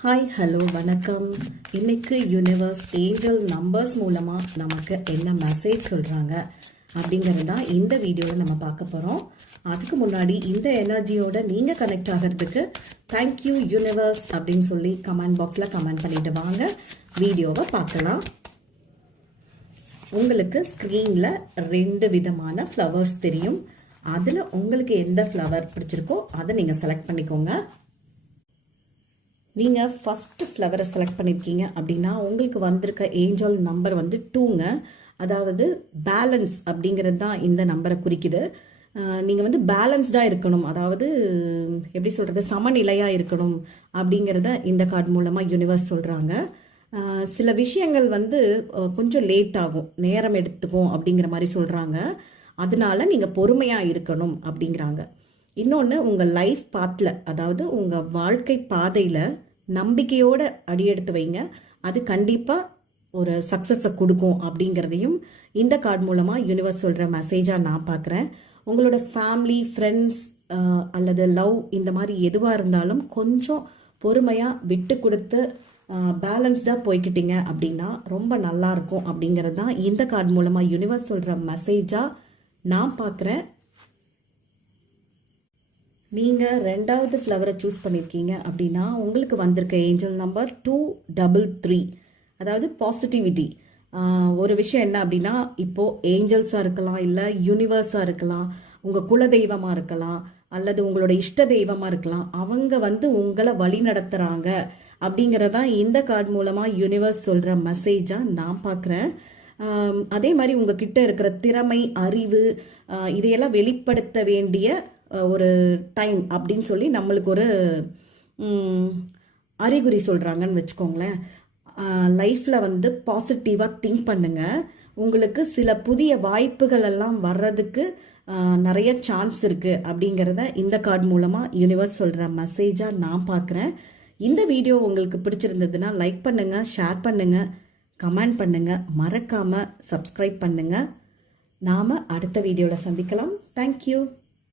Hi hello வணக்கம். இன்னைக்கு universe angel numbers மூலமாக நமக்கு என்ன மெசேஜ் சொல்கிறாங்க அப்படிங்கிறது தான் இந்த வீடியோவில் நம்ம பார்க்க போகிறோம். அதுக்கு முன்னாடி இந்த எனர்ஜியோட நீங்கள் கனெக்ட் ஆகிறதுக்கு தேங்க்யூ யூனிவர்ஸ் அப்படின்னு சொல்லி கமெண்ட் பாக்ஸில் கமெண்ட் பண்ணிட்டு வாங்க. வீடியோவை பார்க்கலாம். உங்களுக்கு ஸ்க்ரீனில் 2 விதமான ஃப்ளவர்ஸ் தெரியும். அதில் உங்களுக்கு எந்த ஃப்ளவர் பிடிச்சிருக்கோ அதை நீங்கள் செலக்ட் பண்ணிக்கோங்க. நீங்கள் ஃபஸ்ட்டு ஃப்ளவரை செலக்ட் பண்ணியிருக்கீங்க அப்படின்னா உங்களுக்கு வந்திருக்க ஏஞ்சல் நம்பர் வந்து 2ங்க. அதாவது பேலன்ஸ் அப்படிங்கிறது தான் இந்த நம்பரை குறிக்குது. நீங்கள் வந்து பேலன்ஸ்டாக இருக்கணும், அதாவது எப்படி சொல்கிறது, சமநிலையாக இருக்கணும் அப்படிங்கிறத இந்த கார்டு மூலமாக யூனிவர்ஸ் சொல்கிறாங்க. சில விஷயங்கள் வந்து கொஞ்சம் லேட் ஆகும், நேரம் எடுத்துக்கும் அப்படிங்கிற மாதிரி சொல்கிறாங்க. அதனால நீங்கள் பொறுமையாக இருக்கணும் அப்படிங்கிறாங்க. இன்னொன்று, உங்கள் லைஃப் பாத்தில், அதாவது உங்கள் வாழ்க்கை பாதையில் நம்பிக்கையோட அடியெடுத்து வைங்க. அது கண்டிப்பாக ஒரு சக்ஸஸை கொடுக்கும் அப்படிங்கிறதையும் இந்த கார்டு மூலமாக யூனிவர்ஸ் சொல்கிற மெசேஜாக நான் பார்க்குறேன். உங்களோட ஃபேமிலி, ஃப்ரெண்ட்ஸ் அல்லது லவ் இந்த மாதிரி எதுவாக இருந்தாலும் கொஞ்சம் பொறுமையாக விட்டு கொடுத்து பேலன்ஸ்டாக போய்கிட்டீங்க அப்படின்னா ரொம்ப நல்லாயிருக்கும் அப்படிங்கிறது தான் இந்த கார்டு மூலமாக யூனிவர்ஸ் சொல்கிற மெசேஜாக நான் பார்க்குறேன். நீங்கள் 2வது ஃப்ளவரை சூஸ் பண்ணியிருக்கீங்க அப்படின்னா உங்களுக்கு வந்திருக்க ஏஞ்சல் நம்பர் 233. அதாவது பாசிட்டிவிட்டி. ஒரு விஷயம் என்ன அப்படின்னா, இப்போது ஏஞ்சல்ஸாக இருக்கலாம், இல்லை யூனிவர்ஸாக இருக்கலாம், உங்கள் குலதெய்வமாக இருக்கலாம், அல்லது உங்களோட இஷ்ட தெய்வமாக இருக்கலாம். அவங்க வந்து உங்களை வழி நடத்துகிறாங்க அப்படிங்கிறதான் இந்த கார்டு மூலமாக யூனிவர்ஸ் சொல்கிற மெசேஜாக நான் பார்க்குறேன். அதே மாதிரி உங்ககிட்ட இருக்கிற திறமை, அறிவு இதையெல்லாம் வெளிப்படுத்த வேண்டிய ஒரு டைம் அப்படின்னு சொல்லி நம்மளுக்கு ஒரு அறிகுறி சொல்கிறாங்கன்னு வச்சுக்கோங்களேன். லைஃப்பில் வந்து பாசிட்டிவாக திங்க் பண்ணுங்கள். உங்களுக்கு சில புதிய வாய்ப்புகள் எல்லாம் வர்றதுக்கு நிறைய சான்ஸ் இருக்குது அப்படிங்கிறத இந்த கார்டு மூலமாக யூனிவர்ஸ் சொல்கிற மெசேஜாக நான் பார்க்குறேன். இந்த வீடியோ உங்களுக்கு பிடிச்சிருந்ததுன்னா லைக் பண்ணுங்கள், ஷேர் பண்ணுங்கள், கமெண்ட் பண்ணுங்கள், மறக்காமல் சப்ஸ்கிரைப் பண்ணுங்கள். நாம் அடுத்த வீடியோவில் சந்திக்கலாம். தேங்க்யூ.